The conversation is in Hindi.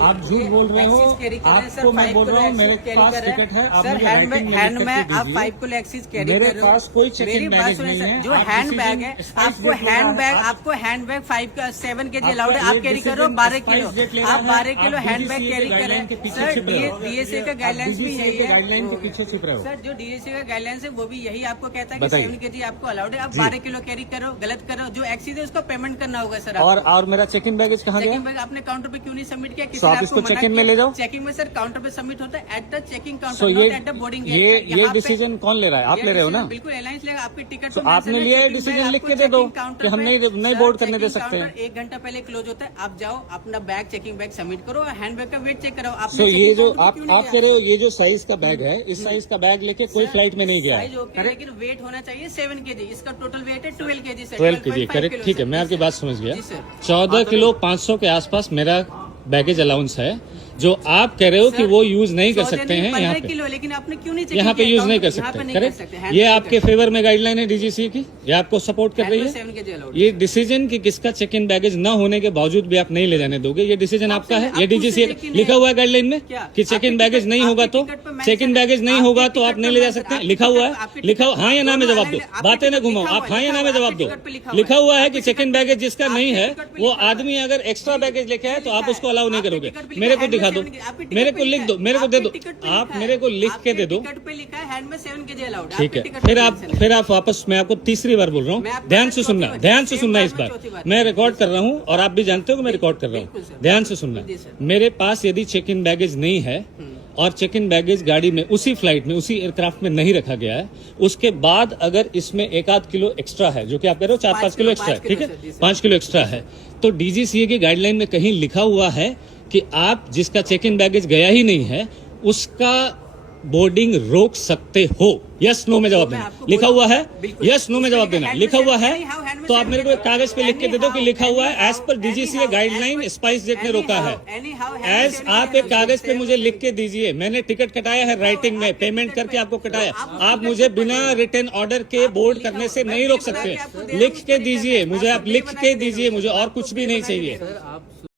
आप झूठ बोल रहे हो। आपको मैं बोल रहा हूँ मेरे पास टिकट है। आप मुझे हैंड में आप 5 किलो एक्सीज कैरी कर रहे हो। मेरे पास कोई चेकिंग बैगेज नहीं है। जो हैंड बैग है, आपको हैंड बैग 7 kg अलाउड है, आप कैरी करो 12 किलो। आप 12 किलो हैंड बैग कैरी कर रहे हैं। सर डीएसए का गाइडलाइंस भी यही है। गाइडलाइन के पीछे छिप रहे हो सर। जो डीएसए का गाइडलाइंस है वो भी यही आपको कहता है कि 7 kg आपको अलाउड है। आप 12 किलो कैरी करो, गलत करो। जो एक्सीज है उसका पेमेंट करना होगा सर। और मेरा चेकिंग बैगेज कहाँ गया? चेकिंग बैग आपने काउंटर पे क्यों नहीं सबमिट किया? तो आप इसको चेक इन में ले जाओ। चेकिंग में सर काउंटर पे सबमिट होता है at the checking So counter, not at the boarding gate. ये डिसीजन कौन ले रहा है? आप ले रहे हो ना? बिल्कुल एयरलाइंस लेगा। आपकी टिकट तो आपने लिया है डिसीजन, लिख के दे दो कि हम नहीं बोर्ड करने दे सकते हैं। 1 घंटा पहले क्लोज होता है। आप जाओ अपना बैग चेकिंग बैग सबमिट करो, हैंड बैग का वेट चेक करो। आप ये जो आप कह रहे हो, ये जो साइज का बैग है, इस साइज का बैग लेके कोई फ्लाइट में नहीं गया है। लेकिन वेट होना चाहिए 7 kg। इसका टोटल वेट है 12 kg। 12 kg करेक्ट, ठीक है, मैं आपकी बात समझ गया। 14 किलो 500 के आसपास मेरा बैगेज अलाउंस है, जो आप कह रहे हो कि वो यूज नहीं कर सकते हैं यहाँ पे। किलो, लेकिन आपने क्यों नहीं यहाँ पे यूज नहीं कर सकते, करेक्ट। ये आपके फेवर में गाइडलाइन है डीजीसी की, ये आपको सपोर्ट कर रही है। ये डिसीजन कि किसका चेक इन बैगेज न होने के बावजूद भी आप नहीं ले जाने दोगे, ये डिसीजन आपका है। ये डीजीसी लिखा हुआ है गाइडलाइन में कि चेक इन बैगेज नहीं होगा तो, चेक इन बैगेज नहीं होगा तो आप नहीं ले जा सकते। लिखा हुआ है, लिखा हुआ, हाँ या ना में जवाब दो, बातें ना घुमाओ। आप हाँ या ना में जवाब दो। लिखा हुआ है कि चेक इन बैगेज जिसका नहीं है, वो आदमी अगर एक्स्ट्रा बैगेज लेके आए तो आप उसको अलाउ नहीं करोगे। मेरे को दिखा दो, मेरे को लिख दो, मेरे को दे दो, आप मेरे को लिख के दे दो। टिकट पे लिखा है हैंड में 7 kg अलाउड। ठीक है, फिर आप वापस, मैं आपको तीसरी बार बोल रहा हूँ, ध्यान से सुनना, ध्यान से सुनना। इस बार मैं रिकॉर्ड कर रहा हूँ और आप भी जानते हो कि मैं रिकॉर्ड कर रहा हूँ, ध्यान से सुनना। मेरे पास यदि चेक इन बैगेज नहीं है और चेक इन बैगेज गाड़ी में उसी फ्लाइट में उसी एयरक्राफ्ट में नहीं रखा गया है, उसके बाद अगर इसमें 1-8 किलो एक्स्ट्रा है, जो कि आप कह रहे हो 4-5 किलो एक्स्ट्रा है, ठीक है, 5 किलो एक्स्ट्रा है, तो डीजीसीए की गाइडलाइन में कहीं लिखा हुआ है कि आप जिसका चेक इन बैगेज गया ही नहीं है उसका बोर्डिंग रोक सकते हो। यस नो में जवाब देना। लिखा हुआ है, यस नो में जवाब देना। लिखा हुआ है तो आप मेरे को एक कागज पे लिख के दे दो कि लिखा हुआ है as per DGCA guideline spice jet ने रोका है। एज आप एक कागज पे मुझे लिख के दीजिए, मैंने टिकट कटाया है राइटिंग में, पेमेंट करके आपको कटाया। आप मुझे बिना रिटर्न ऑर्डर के बोर्ड करने से नहीं रोक सकते। लिख के दीजिए मुझे, आप लिख के दीजिए मुझे, और कुछ भी नहीं चाहिए।